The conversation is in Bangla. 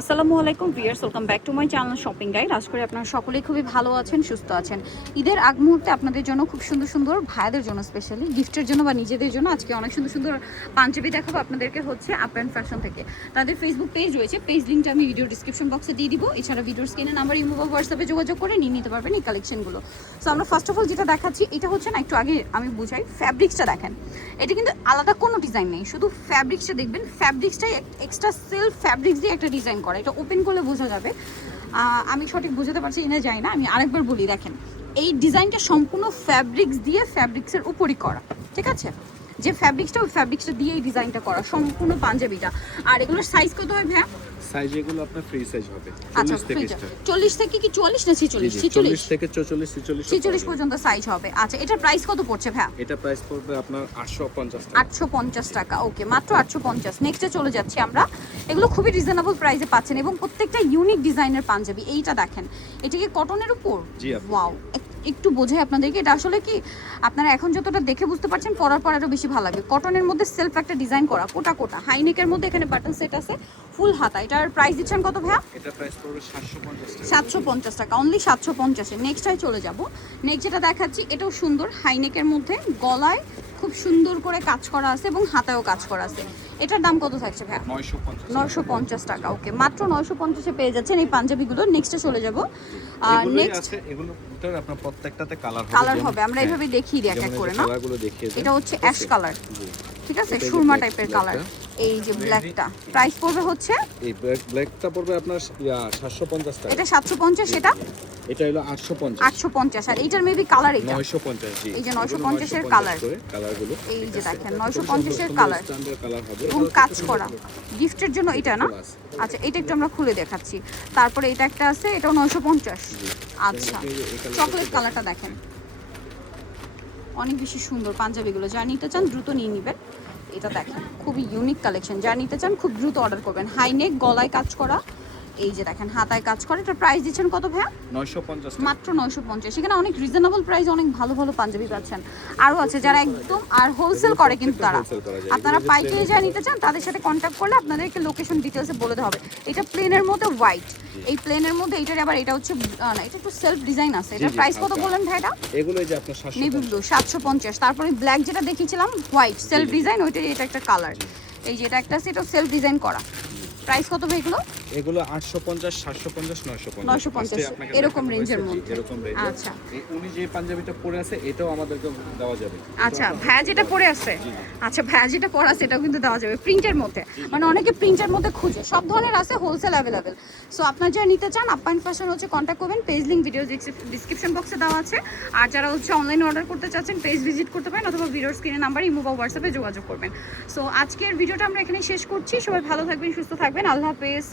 আসসালামু আলাইকুম viewers, welcome back to my channel shopping guide. আশা করি আপনারা সকলেই খুবই ভালো আছেন, সুস্থ আছেন। ঈদের আগ মুহূর্তে আপনাদের জন্য খুব সুন্দর সুন্দর ভাইদের জন্য স্পেশালি গিফটের জন্য বা নিজেদের জন্য আজকে অনেক সুন্দর সুন্দর পাঞ্জাবি দেখাবো আপনাদেরকে হচ্ছে আপ অ্যান্ড ফ্যাশন থেকে। তাদের ফেসবুক পেজ রয়েছে, পেজ লিঙ্কটা আমি ভিডিও ডিসক্রিপশন বক্সে দিয়ে দিব। এছাড়া ভিডিওর স্ক্রিনে নাম্বার ইমো বা হোয়াটসঅ্যাপে যোগাযোগ করে নিয়ে নিতে পারবেন এই কালেকশনগুলো। সো আমরা ফার্স্ট অফ অল যেটা দেখাচ্ছি এটা হচ্ছে না, একটু আগে আমি বুঝাই, ফ্যাব্রিক্সটা দেখেন। এটা কিন্তু আলাদা কোনো ডিজাইন নেই, শুধু ফ্যাব্রিক্সটা দেখবেন। ফ্যাব্রিক্সটাই এক্সট্রা সেলফ ফ্যাব্রিক্স দিয়ে একটা ডিজাইন করা, এটা ওপেন করলে বোঝা যাবে। আমি সঠিক বুঝাতে পারছি না, যাই না, আমি আরেকবার বলি। দেখেন এই ডিজাইনটা সম্পূর্ণ ফ্যাব্রিক্স দিয়ে, ফ্যাব্রিক্সের উপরই করা, ঠিক আছে? যে ফ্যাব্রিক্সটা, ওই ফ্যাব্রিক্সটা দিয়ে এই ডিজাইনটা করা সম্পূর্ণ পাঞ্জাবিটা। আর এগুলোর সাইজ কত হয় ভাইয়া? সাইজ এগুলো আপনার ফ্রি সাইজ হবে। আচ্ছা, 40 থেকে কি 44 না 46? 40 থেকে 44 46 পর্যন্ত সাইজ হবে। আচ্ছা, এটার প্রাইস কত পড়ছে ভাইয়া? এটা প্রাইস পড়বে আপনার 850 টাকা। 850 টাকা, ওকে, মাত্র 850। নেক্সটে চলে যাচ্ছি আমরা। এগুলো খুবই রিজনেবল প্রাইসে পাচ্ছেন এবং প্রত্যেকটা ইউনিক ডিজাইনের পাঞ্জাবি। এইটা দেখেন, এটা কি কটনের উপর? জি আপু। ওয়াও, একটু বোঝাই আপনাদেরকে, এটা আসলে কি আপনারা এখন যতটা দেখে বুঝতে পারছেন, পরার পর আরও বেশি ভালো লাগবে। কটনের মধ্যে সেলফ একটা ডিজাইন করা, কোটা কোটা হাইনেকের মধ্যে এখানে বাটন সেট আছে, ফুল হাতা। এটার প্রাইস দিচ্ছেন কত ভাইয়া? এটা প্রাইস পড়বে 750 টাকা। 750 টাকা, অনলি 750-এ। নেক্সটটাই চলে যাব। নেক্সট যেটা দেখাচ্ছি এটাও সুন্দর, হাইনেকের মধ্যে গলায় খুব সুন্দর করে কাজ করা আছে এবং হাতায়ও কাজ করা আছে। এটার দাম কত থাকছে ভাইয়া? 950 টাকা, ওকে, মাত্র 950-এ পেয়ে যাচ্ছেন এই পাঞ্জাবিগুলো। নেক্সটে চলে যাব। নেক্সট এগুলোর ভিতরে আপনার প্রত্যেকটা কালার হবে, আমরা এইভাবে দেখিয়ে দিই এক এক করে না। কালারগুলো দেখিয়ে দিই। এটা হচ্ছে অ্যাশ কালার, ঠিক আছে, সুরমা টাইপের কালার। এই যে ব্ল্যাকটা প্রাইস পড়বে হচ্ছে, এই ব্ল্যাকটা পড়বে আপনার 750 টাকা। এটা 750, এটা হলো 850। 850। আর এইটার মেবি কালার এটা 950। জি, এই যে 950 এর কালার, কালারগুলো এই যে দেখেন 950 এর কালার স্ট্যান্ডার্ড কালার হবে এবং কাজ করা গিফটের জন্য। এটা না, আচ্ছা, এটা একটু আমরা খুলে দেখাচ্ছি। তারপরে এটা একটা আছে, এটাও 950। আচ্ছা, চকলেট কালারটা দেখেন, অনেক বেশি সুন্দর পাঞ্জাবিগুলো। যা নিতে চান দ্রুত নিয়ে নেবেন। এটা দেখেন খুবই ইউনিক কালেকশন, যা নিতে চান খুব দ্রুত অর্ডার করবেন। হাইনেক, গলায় কাজ করা, এই যে দেখেন হাতায় কাজ করে। এটা প্রাইস দিচ্ছেন কত ভাইয়া? 950 মাত্র 950। সেখানে অনেক রিজনেবল প্রাইস, অনেক ভালো ভালো পাঞ্জাবি পাচ্ছেন। আরও আছে যারা একদম আর হোলসেল করে, কিন্তু তারা, আপনারা পাইকারি যা নিতে চান তাদের সাথে কন্ট্যাক্ট করলে আপনাদেরকে লোকেশন ডিটেলসে বলে দেওয়া হবে। এটা প্লেনের মধ্যে হোয়াইট, এই প্লেনের মধ্যে এইটার আবার এটা হচ্ছে না, এটা একটু সেলফ ডিজাইন আছে। এটার প্রাইস কত বলেন ভাই? এটা এগুলো যে আপনার 750 নেভি ব্লু, 750। তারপরে ব্ল্যাক যেটা দেখিয়েছিলাম হোয়াইট সেলফ ডিজাইন, ওইটার এটা একটা কালার। এই যে এটা একটা আছে, এটা সেলফ ডিজাইন করা। প্রাইস কত ভাই এগুলো? এগুলো 850, 750, 950 এরকম রেঞ্জের মধ্যে। এরকম রেঞ্জ। আচ্ছা, উনি যে পাঞ্জাবিটা পরে আছে এটাও আমাদেরকে দেওয়া যাবে। আচ্ছা, ভাইয়া যেটা পরে আছে, আচ্ছা, ভাইয়া যেটা পরে আছে এটাও কিন্তু দেওয়া যাবে প্রিন্টের মধ্যে। মানে অনেকে প্রিন্টের মধ্যে খুঁজে, সব ধরনের আছে, হোলসেল অ্যাভেলেবেল। সো আপনারা যারা নিতে চান আপ অ্যান্ড ফ্যাশন হচ্ছে কন্ট্যাক্ট করবেন, পেজ লিঙ্ক ভিডিও ডিসক্রিপশন বক্সে দেওয়া আছে। আর যারা হচ্ছে অনলাইনে অর্ডার করতে চাচ্ছেন পেজ ভিজিট করতে পারেন, অথবা ভিডিওর স্ক্রিনে নাম্বার ইমো বা হোয়াটসঅ্যাপে যোগাযোগ করবেন। সো আজকের ভিডিওটা আমরা এখানে শেষ করছি। সবাই ভালো থাকবেন, সুস্থ থাকবেন, আল্লাহ হাফেজ।